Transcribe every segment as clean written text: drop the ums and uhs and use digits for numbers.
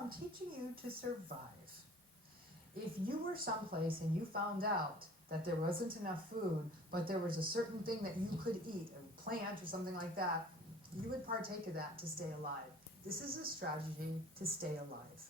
I'm teaching you to survive. If you were someplace and you found out that there wasn't enough food, but there was a certain thing that you could eat, a plant or something like that, you would partake of that to stay alive. This is a strategy to stay alive.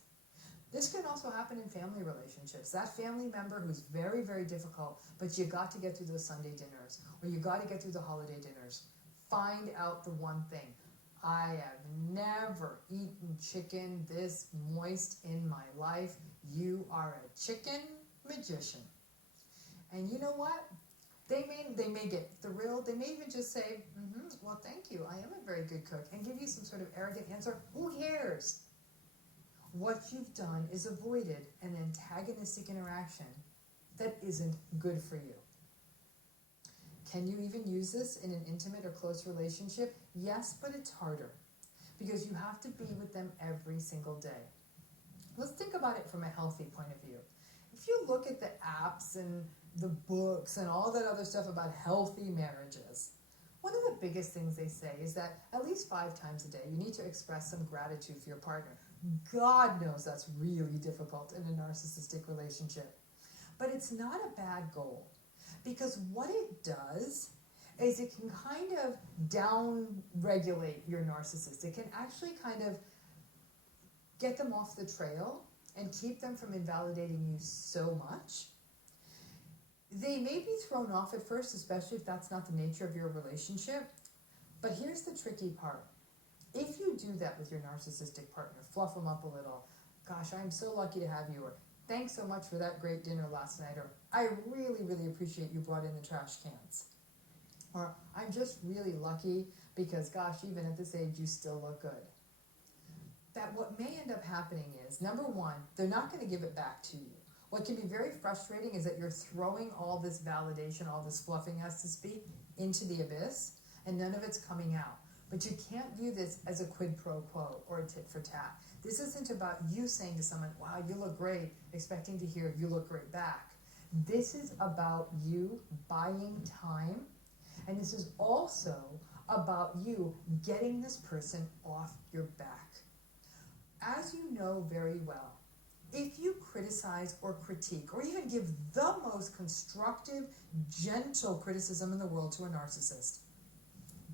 This can also happen in family relationships. That family member who's very, very difficult, but you got to get through those Sunday dinners, or you got to get through the holiday dinners. Find out the one thing. I have never eaten chicken this moist in my life. You are a chicken magician. And you know what? They may get thrilled. They may even just say, well, thank you. I am a very good cook, and give you some sort of arrogant answer. Who cares? What you've done is avoided an antagonistic interaction that isn't good for you. Can you even use this in an intimate or close relationship? Yes, but it's harder because you have to be with them every single day. Let's think about it from a healthy point of view. If you look at the apps and the books and all that other stuff about healthy marriages, one of the biggest things they say is that at least 5 times a day you need to express some gratitude for your partner. God knows that's really difficult in a narcissistic relationship. But it's not a bad goal, because what it does is it can kind of down-regulate your narcissist. It can actually kind of get them off the trail and keep them from invalidating you so much. They may be thrown off at first, especially if that's not the nature of your relationship. But here's the tricky part. If you do that with your narcissistic partner, fluff them up a little, gosh, I'm so lucky to have you, or thanks so much for that great dinner last night, or I really, really appreciate you brought in the trash cans, or I'm just really lucky because, gosh, even at this age, you still look good. That what may end up happening is, number one, they're not going to give it back to you. What can be very frustrating is that you're throwing all this validation, all this fluffing, as to speak, into the abyss, and none of it's coming out. But you can't view this as a quid pro quo or a tit for tat. This isn't about you saying to someone, wow, you look great, expecting to hear you look great back. This is about you buying time, and this is also about you getting this person off your back. As you know very well, if you criticize or critique or even give the most constructive, gentle criticism in the world to a narcissist,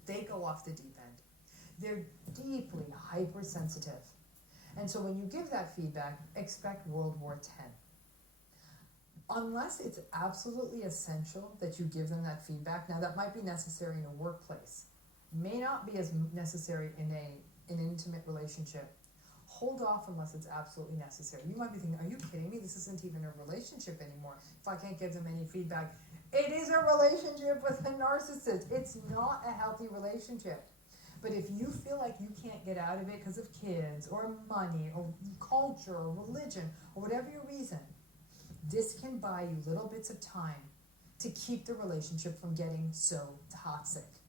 they go off the deep end. They're deeply hypersensitive. And so when you give that feedback, expect World War X. Unless it's absolutely essential that you give them that feedback, now that might be necessary in a workplace, may not be as necessary in an intimate relationship. Hold off unless it's absolutely necessary. You might be thinking, are you kidding me? This isn't even a relationship anymore if I can't give them any feedback. It is a relationship with a narcissist. It's not a healthy relationship. But if you feel like you can't get out of it because of kids or money or culture or religion or whatever your reason, this can buy you little bits of time to keep the relationship from getting so toxic.